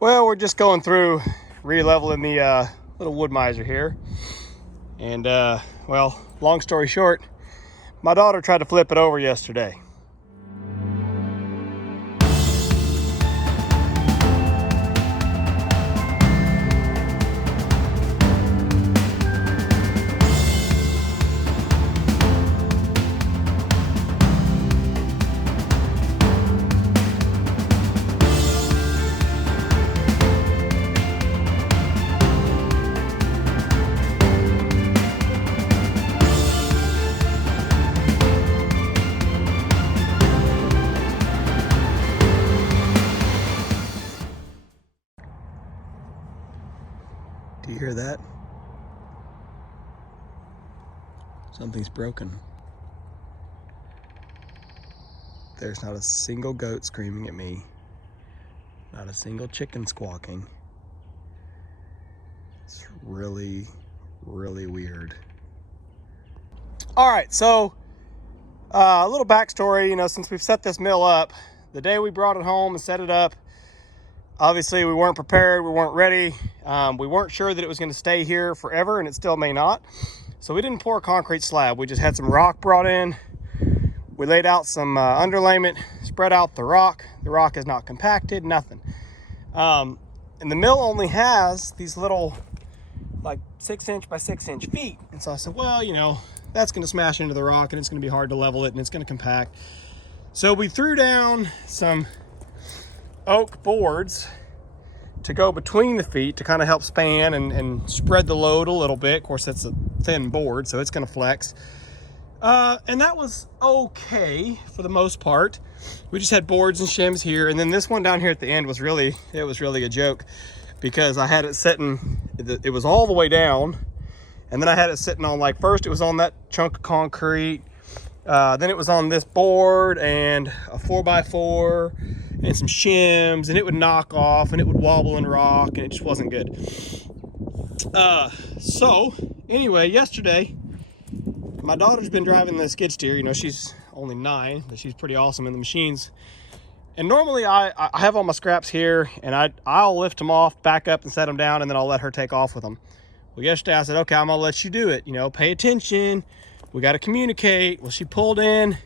Well, we're just going through re-leveling the little Woodmizer here. And well, long story short, my daughter tried to flip it over yesterday. Do you hear that? Something's broken. There's not a single goat screaming at me. Not a single chicken squawking. It's really, really weird. All right, so a little backstory, since we've set this mill up, the day we brought it home and set it up, obviously we weren't prepared, we weren't ready. We weren't sure that it was gonna stay here forever, and it still may not. So we didn't pour a concrete slab. We just had some rock brought in. We laid out some underlayment, spread out the rock. The rock is not compacted, nothing. And the mill only has these little, like 6-inch by 6-inch feet. And so I said, well, that's gonna smash into the rock and it's gonna be hard to level it and it's gonna compact. So we threw down some oak boards to go between the feet to kind of help span and spread the load a little bit. Of course, it's a thin board, so it's gonna flex. And that was okay for the most part. We just had boards and shims here, and then this one down here at the end was really a joke, because I had it sitting, it was all the way down, and then I had it sitting on, like, first it was on that chunk of concrete, then it was on this board and a 4x4 and some shims, and it would knock off and it would wobble and rock, and it just wasn't good. So anyway, yesterday my daughter's been driving the skid steer. She's only 9, but she's pretty awesome in the machines. And normally I have all my scraps here, and I'll lift them off, back up and set them down, and then I'll let her take off with them. Well, yesterday I said, okay, I'm gonna let you do it. Pay attention, we got to communicate. Well, she pulled in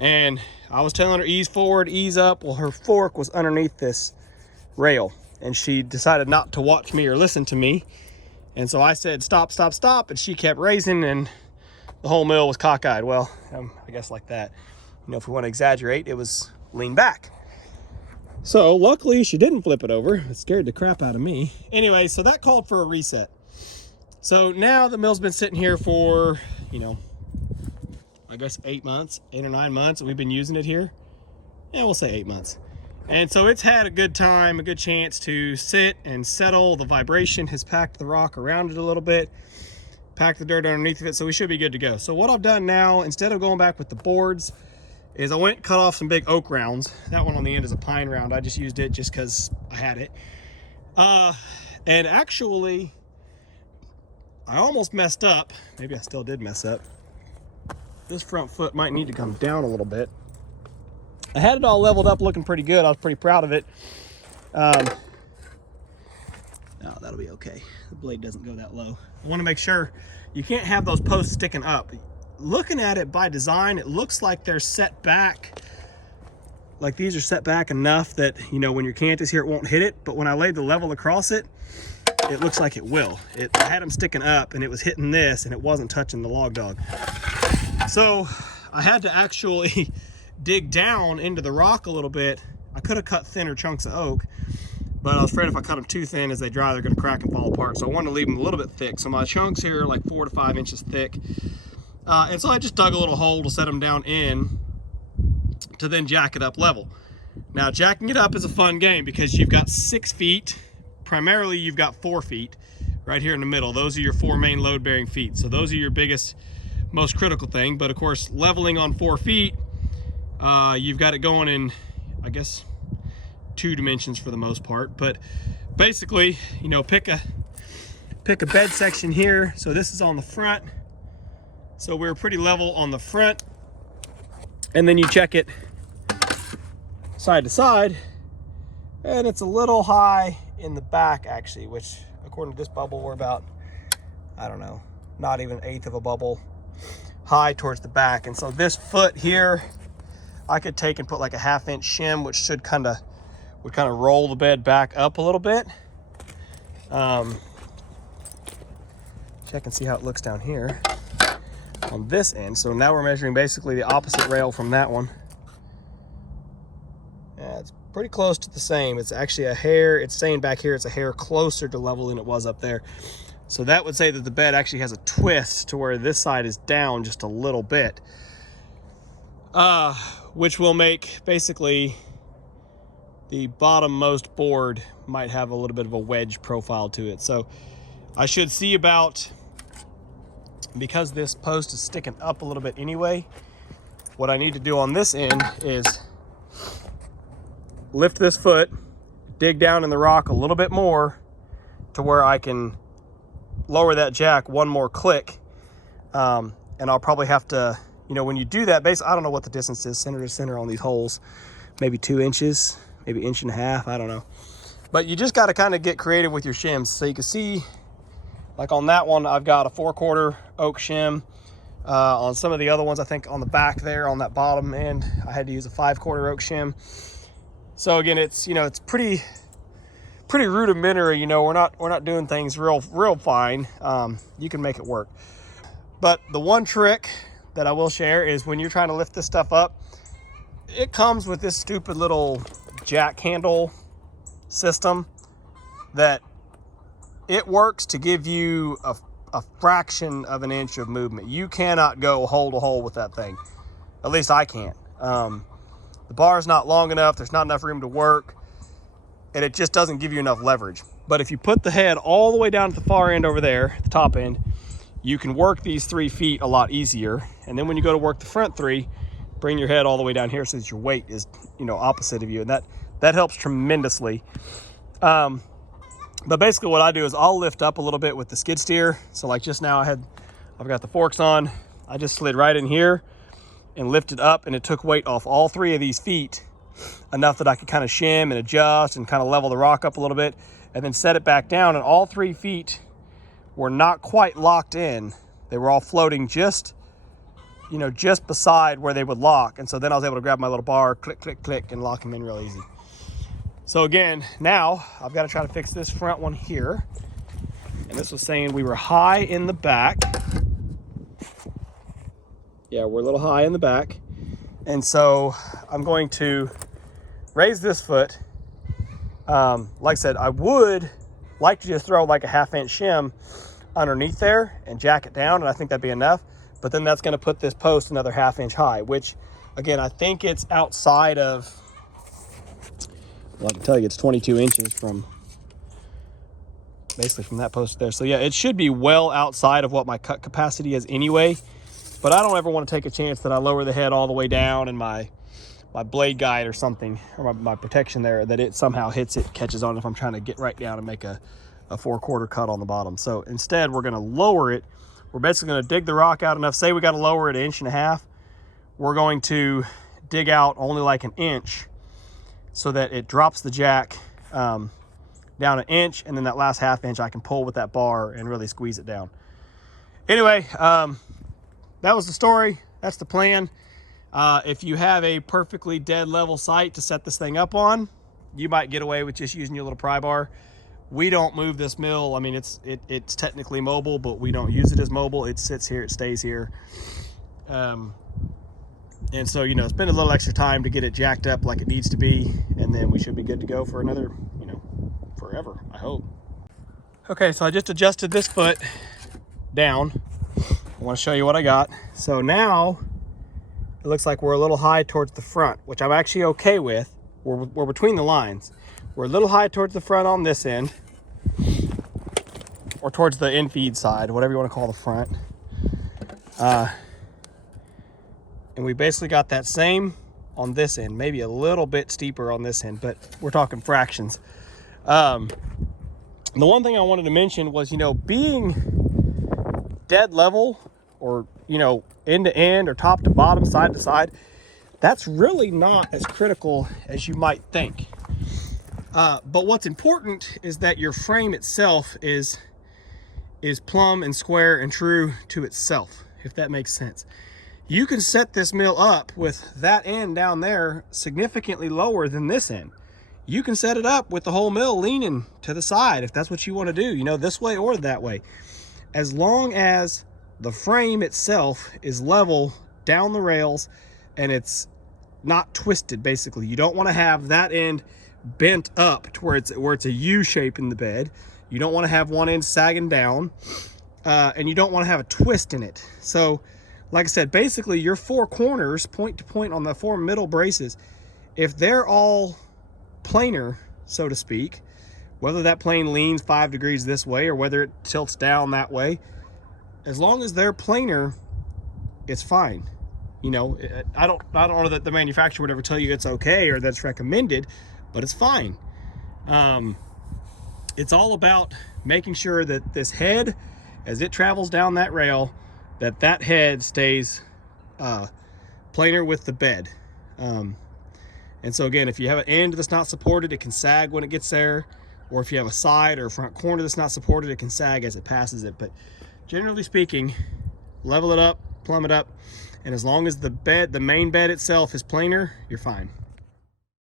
and I was telling her ease forward, ease up. Well, her fork was underneath this rail, and she decided not to watch me or listen to me. And so I said, stop, stop, stop. And she kept raising, and the whole mill was cockeyed. Well, I guess like that. If we want to exaggerate, it was lean back. So luckily she didn't flip it over. It scared the crap out of me. Anyway, so that called for a reset. So now the mill's been sitting here for, I guess 8 months, 8 or 9 months. We've been using it here. Yeah, we'll say 8 months. And so it's had a good time, a good chance to sit and settle. The vibration has packed the rock around it a little bit, packed the dirt underneath of it, so we should be good to go. So what I've done now, instead of going back with the boards, is I went and cut off some big oak rounds. That one on the end is a pine round. I just used it just because I had it. And actually, I almost messed up. Maybe I still did mess up. This front foot might need to come down a little bit. I had it all leveled up, looking pretty good. I was pretty proud of it. No, that'll be okay. The blade doesn't go that low. I want to make sure you can't have those posts sticking up. Looking at it by design, it looks like they're set back. Like these are set back enough that, when your cant is here, it won't hit it. But when I laid the level across it, it looks like it will. I had them sticking up, and it was hitting this, and it wasn't touching the log dog. So I had to actually dig down into the rock a little bit. I could have cut thinner chunks of oak, but I was afraid if I cut them too thin, as they dry, they're going to crack and fall apart. So I wanted to leave them a little bit thick. So my chunks here are like 4 to 5 inches thick. And so I just dug a little hole to set them down in to then jack it up level. Now, jacking it up is a fun game because you've got 6 feet. Primarily, you've got 4 feet right here in the middle. Those are your 4 main load-bearing feet. So those are your biggest, most critical thing. But of course, leveling on 4 feet, you've got it going in, I guess, 2 dimensions for the most part. But basically, pick a bed section here. So this is on the front. So we're pretty level on the front. And then you check it side to side, And it's a little high in the back actually, which according to this bubble, we're about, I don't know, not even 1/8 of a bubble high towards the back. And so this foot here, I could take and put like a 1/2 inch shim, which would kind of roll the bed back up a little bit. Check and see how it looks down here on this end. So now we're measuring basically the opposite rail from that one. Yeah, it's pretty close to the same. It's actually a hair, it's saying back here, it's a hair closer to level than it was up there. So that would say that the bed actually has a twist to where this side is down just a little bit. Which will make basically the bottommost board might have a little bit of a wedge profile to it. So I should see about, because this post is sticking up a little bit anyway, what I need to do on this end is lift this foot, dig down in the rock a little bit more to where I can lower that jack one more click. And I'll probably have to, you know, when you do that, basically, I don't know what the distance is center to center on these holes, maybe 2 inches, maybe 1.5 inches, I don't know. But you just got to kind of get creative with your shims. So you can see, like on that one, I've got a 4/4 oak shim. On some of the other ones, I think on the back there, on that bottom end, I had to use a 5/4 oak shim. So again, it's, you know, it's pretty rudimentary. You know, we're not doing things real fine. You can make it work. But the one trick that I will share is when you're trying to lift this stuff up, it comes with this stupid little jack handle system that it works to give you a fraction of an inch of movement. You cannot go hole to hole with that thing. At least I can't. The bar is not long enough. There's not enough room to work, and it just doesn't give you enough leverage. But if you put the head all the way down at the far end over there, the top end, you can work these 3 feet a lot easier. And then when you go to work the front 3, bring your head all the way down here so that your weight is, you know, opposite of you. And that helps tremendously. But basically what I do is I'll lift up a little bit with the skid steer. So like just now I've got the forks on. I just slid right in here and lifted up, and it took weight off all 3 of these feet, enough that I could kind of shim and adjust and kind of level the rock up a little bit, and then set it back down. And all 3 feet were not quite locked in. They were all floating just, you know, just beside where they would lock. And so then I was able to grab my little bar, click, click, click, and lock them in real easy. So again, now I've got to try to fix this front one here. And this was saying we were high in the back. Yeah, we're a little high in the back. And so I'm going to raise this foot. Like I said, I would like to just throw like a 1/2 inch shim underneath there and jack it down, and I think that'd be enough. But then that's going to put this post another 1/2 inch high, which again, I think it's outside of, well, I can tell you it's 22 inches from basically from that post there. So yeah, it should be well outside of what my cut capacity is anyway. But I don't ever want to take a chance that I lower the head all the way down and my blade guide or something, or my protection there, that it somehow hits it, catches on if I'm trying to get right down and make a 4/4 cut on the bottom. So instead, we're going to lower it. We're basically going to dig the rock out enough. Say we got to lower it 1.5 inches. We're going to dig out only like 1 inch so that it drops the jack down 1 inch, and then that last 1/2 inch I can pull with that bar and really squeeze it down. Anyway, that was the story. That's the plan. If you have a perfectly dead level site to set this thing up on, you might get away with just using your little pry bar. We don't move this mill. I mean, it's technically mobile, but we don't use it as mobile. It sits here, it stays here. And so, you know, spend a little extra time to get it jacked up like it needs to be, and then we should be good to go for another, you know, forever, I hope. Okay, so I just adjusted this foot down. I want to show you what I got. So now it looks like we're a little high towards the front, which I'm actually okay with. We're between the lines. We're a little high towards the front on this end, or towards the infeed side, whatever you want to call the front. And we basically got that same on this end, maybe a little bit steeper on this end, but we're talking fractions. The one thing I wanted to mention was, you know, being dead level, or, you know, end to end or top to bottom, side to side, that's really not as critical as you might think. But what's important is that your frame itself is plumb and square and true to itself, if that makes sense. You can set this mill up with that end down there significantly lower than this end. You can set it up with the whole mill leaning to the side if that's what you want to do, you know, this way or that way. As long as the frame itself is level down the rails and it's not twisted, basically. You don't want to have that end bent up to where it's a U shape in the bed. You don't want to have one end sagging down, and you don't want to have a twist in it. So like I said, basically your four corners point to point on the four middle braces, if they're all planar, so to speak, whether that plane leans 5 degrees this way or whether it tilts down that way, as long as they're planar, it's fine. You know, I don't know that the manufacturer would ever tell you it's okay or that's recommended, but it's fine. It's all about making sure that this head, as it travels down that rail, that head stays planar with the bed. And so again, if you have an end that's not supported, it can sag when it gets there, or if you have a side or a front corner that's not supported, it can sag as it passes it. But generally speaking, level it up, plumb it up, and as long as the main bed itself is planar, you're fine.